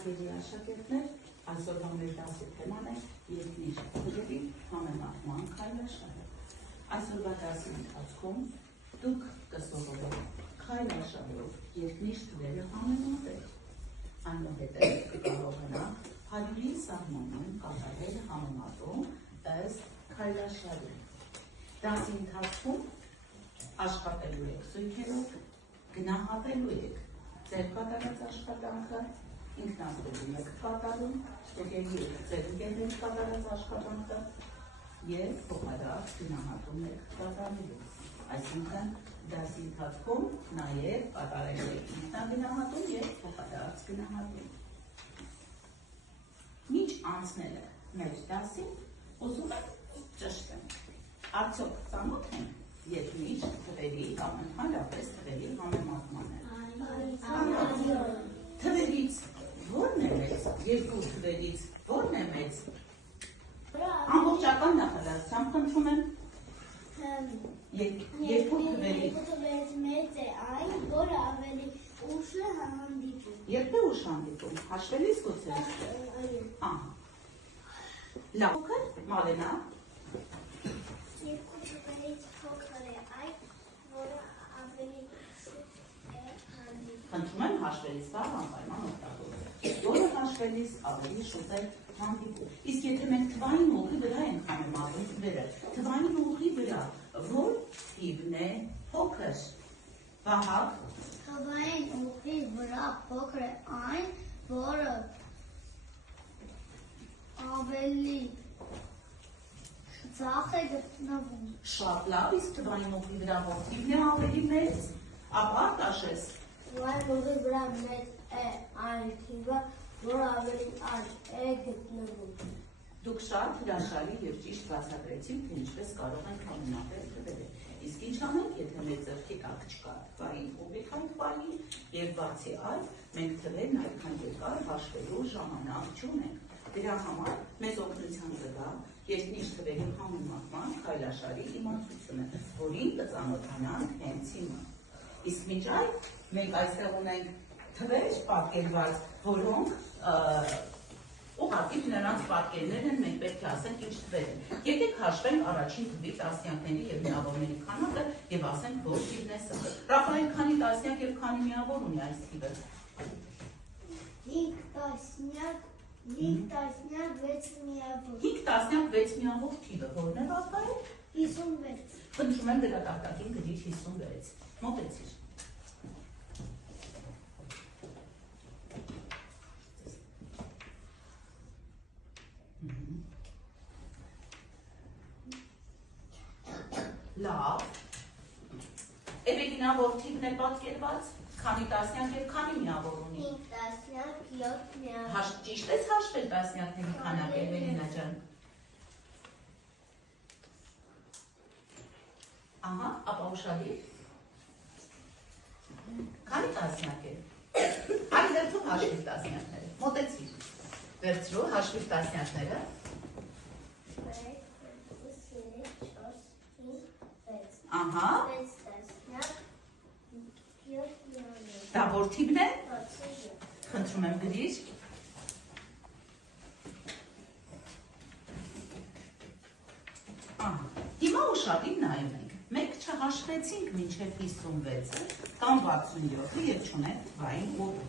Սիրելի աշակերտներ, այսօրվա մեր դասի թեման է երկնիշ թվերի համեմատման քայլաշարը։ Այսօրվա դասի ընթացքում դուք կսովորեք քայլաշարով երկնիշ թվերը համեմատել։ Այնուհետև կկարողանաք հարյուրի սահմանում կատարել համեմատում ըստ քայլաշարի։ Դասի ընթացքում աշխատելու եք զույգերով, գնահատելու եք ձեր կատարած աշխատանքը, ինքնազգում եք կատարում, ստուգելու եք ձեր ընկերների կատարած աշխատանքը և փոխադարձ գնահատում եք կատարելու։ Այսինքն դասի ընթացքում նաև կատարելու եք ինքնագնահատում և փոխադարձ գնահատում։ Մինչ անցնել է մեր դասին, ուզում եք ճշտենք։ Արդյոք ծանոթ են երկնիշ թվերի կամ ընդհանրապես թվերի համեմատմանը։ Թվերից ո՞րն է մեծ, երկու թվերից ո՞րն է մեծ։ Ամբողջական նախադասությամբ խնդրում եմ։ Երկու թվերից մեծ է այն, որը ավելի ուշ է հանդիպում։ Երբ է ուշ հանդիպում, հաշվելիս գուցե։ Լավ, Մալենա։ Երկու թվերից փոքր է այն, որը ավելի շուտ է հանդիպում։ Խնդրում եմ հաշվելիս բառ անպայման օգտագործել, որը հաշվելիս ավելի շուտ է հանդիպում։ Իսկ եթե մենք թվային ուղի վրա ենք համեմատում թվերը, թվային ուղի վրա որ թիվն է փոքր։ Վահագ։ Թվային ուղի վրա փոքր է այն, որը ավելի ձախ է գտնվում։ Շատ լավ, իսկ թվային ուղի վրա որ թիվն է ավելի մեծ, ապա Արտաշես։ Թվային ուղի վրա մեծ է այն թիվը, որը ավելի աջ է գտնվում։ Դուք շատ հրաշալի և ճիշտ բացատրեցիք, թե ինչպես կարող ենք համեմատել թվերը։ Իսկ ինչ անենք, եթե մեր ձեռքի տակ չկա թվային ուղի խնդրի, և բացի այդ, մենք թվերն այդքան երկար հաշվելու ժամանակ չունենք։ Դրա համար մեզ օգնության կգա երկնիշ թվերի համեմատման քայլաշարի իմացությունը, որին կծանոթանանք հենց հիմա։ Իսկ մինչ այդ մենք այստեղ ունենք թվեր պատկերված, որոնք ուղղակի նրանց պատկերներ են, մենք պետք է ասենք ինչ թվեր են։ Եկեք հաշվենք առաջին թվի տասնյակների և միավորների քանակը և ասենք որ թիվն է սա։ Ռաֆայել, քանի տասնյակ և քանի միավոր ունի այս թիվը։ 5 տասնյակ 6 միավոր։ 5 տասնյակ 6 միավոր թիվը որն է, Ռաֆայել։ 56։ Խնդրում եմ դրա տակտակին գրիր 56։ Մոտեցիր։ Լավ, Էվելինա որ թիվն է պատկերված, քանի տասնյակ և քանի միավոր ունի։ 5 տասնյակ 7 միավոր։ Ճիշտ ես հաշվել տասնյակների քանակ, Էվելինա ջան։ Ահա, ապա ուշադիր։ Քանի տասնյակ է։ Արի վերցու հաշվիր տասնյակները, մոտեցիր։ Վերցրու հաշվիր տասնյակները։ Ահա։ 6 տասնյակ 7 միավոր։ Դա որ թիվն է։ Խնդրում եմ գրիր։ Հիմա ուշադիր նայում ենք։ Մենք չհաշվեցինք մինչև 56-ը կամ 67-ը և չունենք թվային ուղի։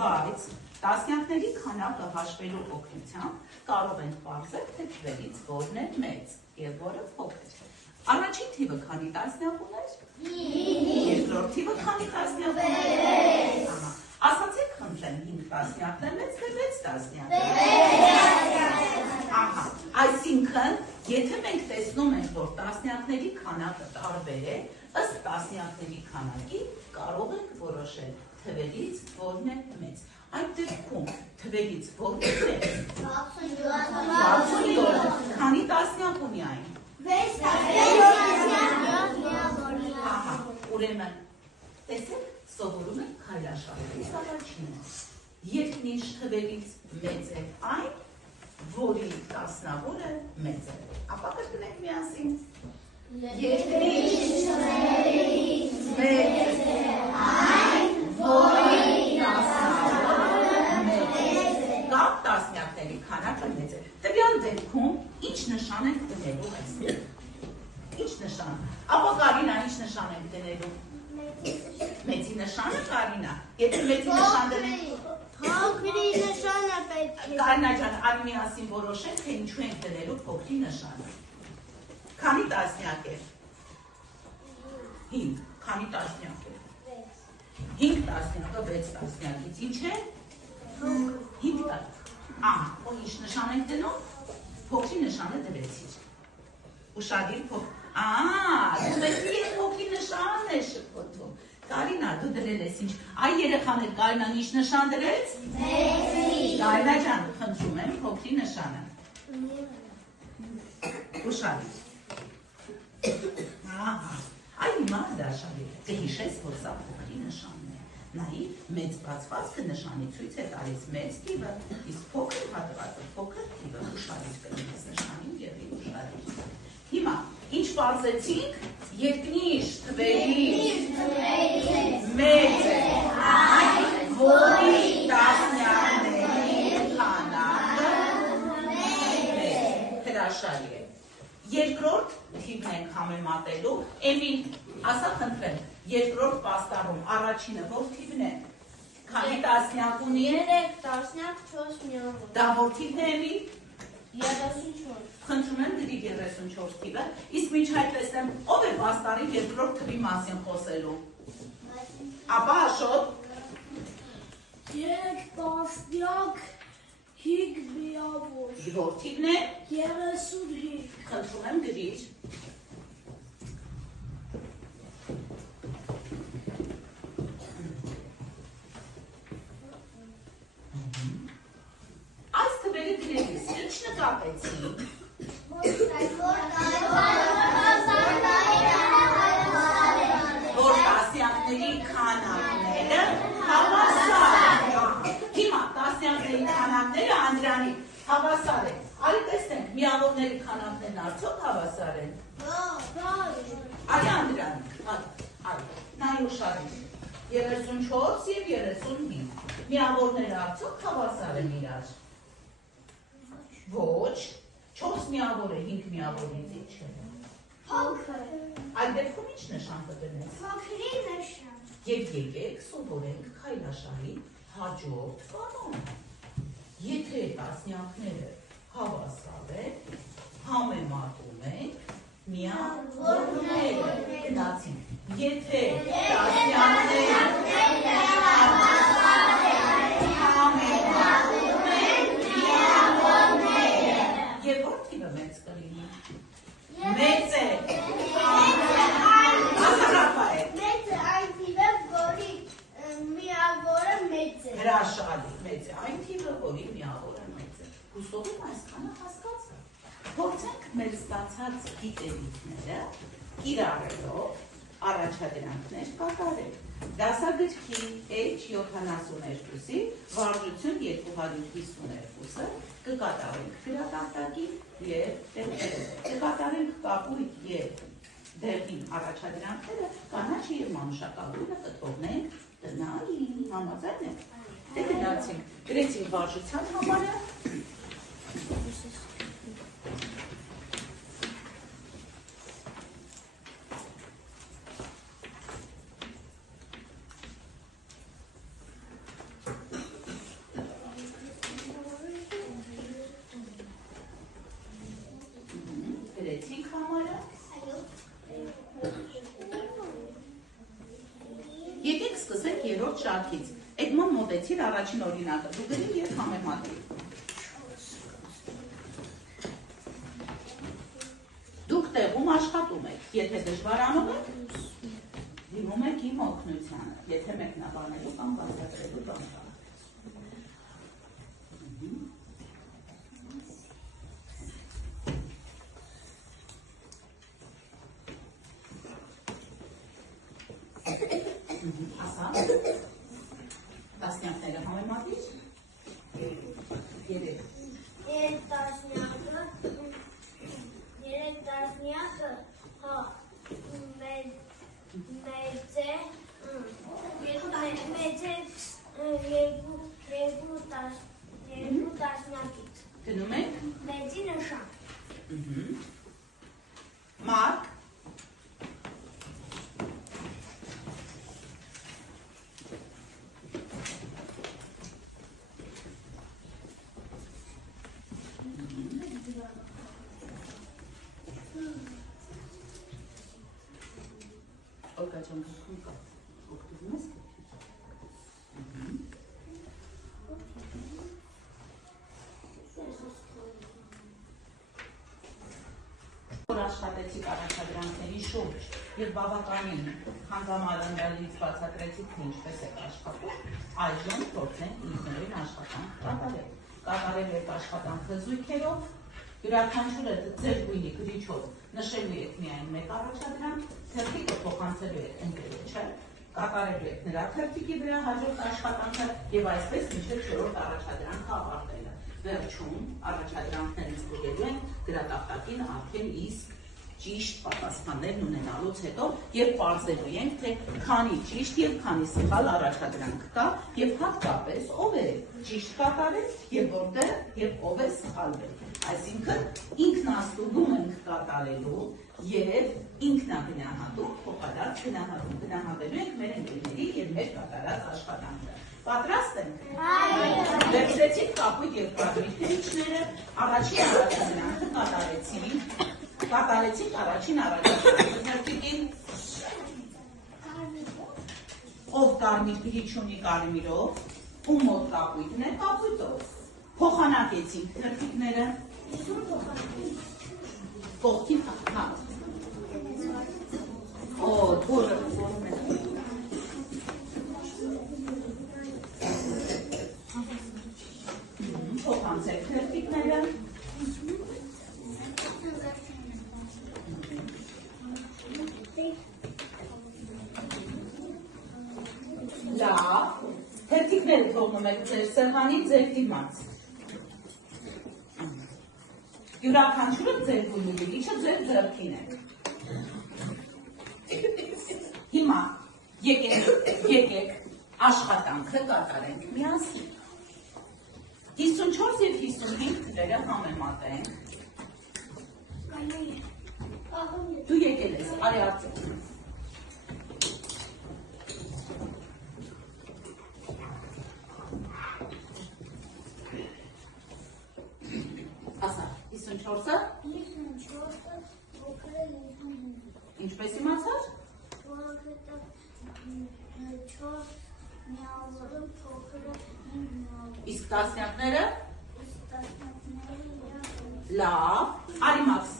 Բայց տասնյակների քանակը հաշվելու օգնությամբ կարող ենք պարզել, թե թվերից որն է մեծ և որը փոքր։ Առաջին թիվը քանի տասնյակ ուներ։ Երկրորդ թիվը քանի տասնյակ ուներ։ Ասացեք խնդրեմ 5 տասնյակն է մեծ, թե 6 տասնյակը։ Այսինքն, եթե մենք տեսնում ենք, որ տասնյակների քանակը տարբեր է, ըստ տասնյակների քանակի կարող ենք որոշել թվերից որն է մեծ։ Այդ դեպքում թվերից որն է մեծ։ 67։ Քանի տասնյակ ունի այն։ 6 տասնյակ 7 միավոր։ Ուրեմն, տեսեք, սովորում ենք քայլաշարերից առաջինը։ Երկնիշ թվերից մեծ է այն, որի տասնավորը մեծ է։ Ապա կրկնենք միասին։ Երկնիշ թվերից մեծ է այն, որի տասնավորը մեծ է։ Մեծի նշանը Կարինա։ Եթե մեծի նշան դնենք Փոքրի նշանը պետք է։ Կարինա ջան, արի միասին որոշենք, թե ինչու ենք դնելու փոքրի նշանը։ Քանի տասնյակ է։ 5, քանի տասնյակ է։ 5 տասնյակը 6 տասնյակից ինչ է։ 5 տասնյակ։ Ու ինչ նշան ենք դնում։ Փոքրի նշանը դրեցիր։ Ուշադիր փոքր։ Դու մեծի և փոքրի նշանն է շփոթում։ Կարինա, դու դրել ես ինչ։ Այ երեխան է Կարինան ինչ նշան դրեց։ Կարինա ջան, խնդրում եմ փոքրի նշանը։ Ուշադիր։ Այ հիմա դաշարի է։ Կհիշես, որ սա փոքրի նշանն է։ Նայի մեծ բացվածքը նշանի ցույց է տալիս մեծ թիվը, իսկ փոքր հատվածը փոքր թիվը ուշադիր կլինես նշանին եւ ուշադիր։ Հիմա ինչ բացեցինք, երկնիշ թվերի մեծ այն, որի տասնյակների քանակը հրաշալի է։ Երկրորդ թիվն ենք համեմատելու, Էմիլ, ասա խնդրեմ, երկրորդ պաստառում առաջինը որ թիվն է, քանի տասնյակ ունի է, 3 տասնյակ 4 միավոր։ դա որ թիվն է Էմիլ, 34։ խնդրում եմ գրի 34 թիվը, իսկ մինչ այդ տեսնեմ, ով է պաստառի երկրորդ թվի մասին խոսելու, ապա Աշոտ, 3 տասնյակ 5 միավոր։ որ թիվն է, 35։ խնդրում եմ գրիր, այս թվերը գրելիս, ինչ նկատեցի, որ տասնյակների քանակները հավասար են։ Հիմա տասնյակների քանակները Անդրանիկ հավասար են։ Արի տեսնենք, միավորների քանակներն արդյոք հավասար են։ Արի Անդրանիկ, արի, նայ ուշադիր, 34 և 35, միավորները արդյոք հավասար են իրար։ Ոչ, 4 միավոր է 5 միավորից ինչ է։ Այդ դեպքում ինչ նշան կդնես։ Փոքրի նշան։ Եվ եկեք սովորենք քայլաշարի հաջորդ կանոնը։ Եթե տասնյակները հավասար են, համեմատում ենք միավորները։ Գնացինք։ Եթե տասնյակները հավասար են, համեմատում ենք միավորները։ Եվ որ թիվը մեծ կլինի։ Մեծ է։ Ասարապայել։ Մեծ է այն թիվը, որի միավորը մեծ է։ Հրաշալի, մեծ է այն թիվը, որի միավորը մեծ է։ Հուսով եմ այսքանը հասկացա։ Փորձենք մեր ստացած գիտելիքները կիրառելով առաջադրանքներ կատարել։ Դասագրքի H72-ի վարժություն 252-ը կկատարենք գրատախտակի և դեղերով։ Կկատարենք կապույտ և դեղին առաջադրանքները կանաչի և մանուշակագույնը կթողնենք տնային, համաձայն եք։ Դե գնացինք, գրեցինք վարժության համարը, գրեցինք համարը, եկեք սկսենք երրորդ շարքից, Էդմոն մոտեցիր առաջին օրինակը, դու գրիր և համեմատիր։ Դուք տեղում աշխատում եք, եթե դժվարանում եք, դիմում եք իմ օգնությանը, եթե մեկնաբանելու կամ բացատրելու բան կա։ Ասա, տասնյակները համեմատիր, երեք։ 3 տասնյակը, մեծ է երկու տասնյակից։ Գնում եք։ Մեծի նշան։ Մարկ։ առաջանկում կա։ Օգտվում ես որ աշխատեցիք առաջադրանքների շուրջ եւ բավականին հանգամանալից բացատրեցիք թե ինչպես եք աշխատում, այժմ փորձենք ինքներին աշխատանք կատարել։ Կատարել եք աշխատանքը զույգերով, յուրաքանչյուրը ձեր գույնի գրիչով նշելու եք միայն մեկ առաջադրանք, թերթիկը փոխանցելու եք ընկերոջը, կատարելու եք նրա թերթիկի վրա հաջորդ աշխատանքը եւ այսպես մինչեւ 4-րդ առաջադրանքը ավարտելը։ Վերջում առաջադրանքներից գտելու են գրատախտակին արդեն իսկ ճիշտ պատասխաններն ունենալուց հետո եւ պարզելու ենք թե քանի ճիշտ եւ քանի սխալ առաջադրանք կա եւ հատկապես ով է ճիշտ կատարել եւ որտեղ եւ ով է սխալվել։ Այսինքն ինքնաստուգում ենք կատարելու եւ ինքնագնահատում փոխադարձ գնահատելու ենք մեր ընկերների եւ մեր կատարած աշխատանքը։ Պատրաստ ենք։ Այո։ Վերցրեցիք կապույտ եւ կարմիր գրիչները, առաջին առաջադրանքը կատարեցիք առաջին առաջադրանքը թերթիկին։ Ով կարմիր գրիչ ունի կարմիրով, ում մոտ կապույտն է կապույտով։ Փոխանակեցինք թերթիկները։ Կողքին հա։ Օ, դուրը որում է։ Փոխանցեք թերթիկները։ Լավ, թերթիկները թողնում եք ձեր սեղանին ձեր դիմաց։ Յուրաքանչյուրը ձեր գույնի գրիչը ձեր ձեռքին է։ Հիմա եկեք աշխատանքը կատարենք միասին։ 54 եւ 55 թվերը համեմատենք։ Դու եկել ես, արի արդյոք։ Ասա, 54-ը։ 54-ը փոքր է 55։ Ինչպես իմացար։ Որովհետև 4 միավորը փոքր է 5 միավոր։ Իսկ տասնյակները։ Իսկ տասնյակները Լավ, արի Մաքս։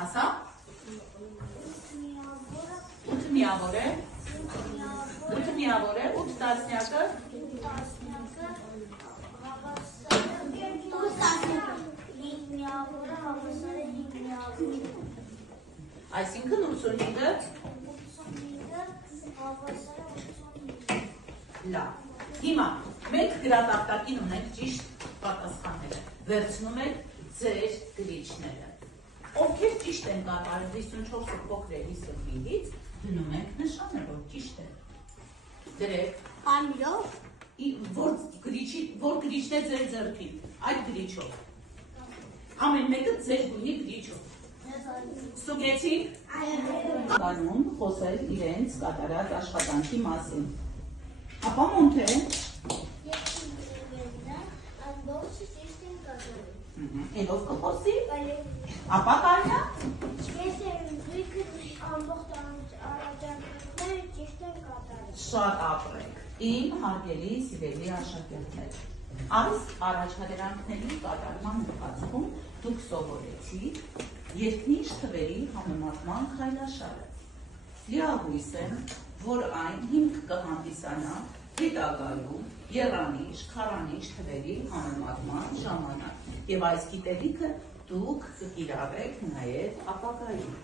Ասա։ 8 միավոր է։ 8 միավոր է, 8 տասնյակը։ Այսինքն 85-ը։ Լավ։ Հիմա մենք գրատախտակին ունենք ճիշտ պատասխանները։ Վերցնում եք ձեր գրիչները։ Ովքեր ճիշտ են կատարել 54-ը փոքր է 55-ից, դնում ենք նշանը, որ ճիշտ է։ Դրեք Կարմիրով։ Որ գրիչն է ձեր ձեռքին, այդ գրիչով։ Ամեն մեկը ձեր գույնի գրիչով։ Ստուգեցիք։ Կարնում խոսել իրենց կատարած աշխատանքի մասին։ Ապա մոնթե։ Էլով կխոսի։ Ապա կարնա։ Շատ ապրեք, իմ հարգելի սիրելի աշակերտներ։ Այս առաջադրանքների կատարման ընթացքում դուք սովորեցիք երկնիշ թվերի համեմատման քայլաշարը։ Լիահույս եմ, որ այն հիմք կհանդիսանա հետագայում եռանիշ, քառանիշ թվերի համեմատման ժամանակ, եւ այս գիտելիքը դուք կկիրառեք նաեւ ապագայում։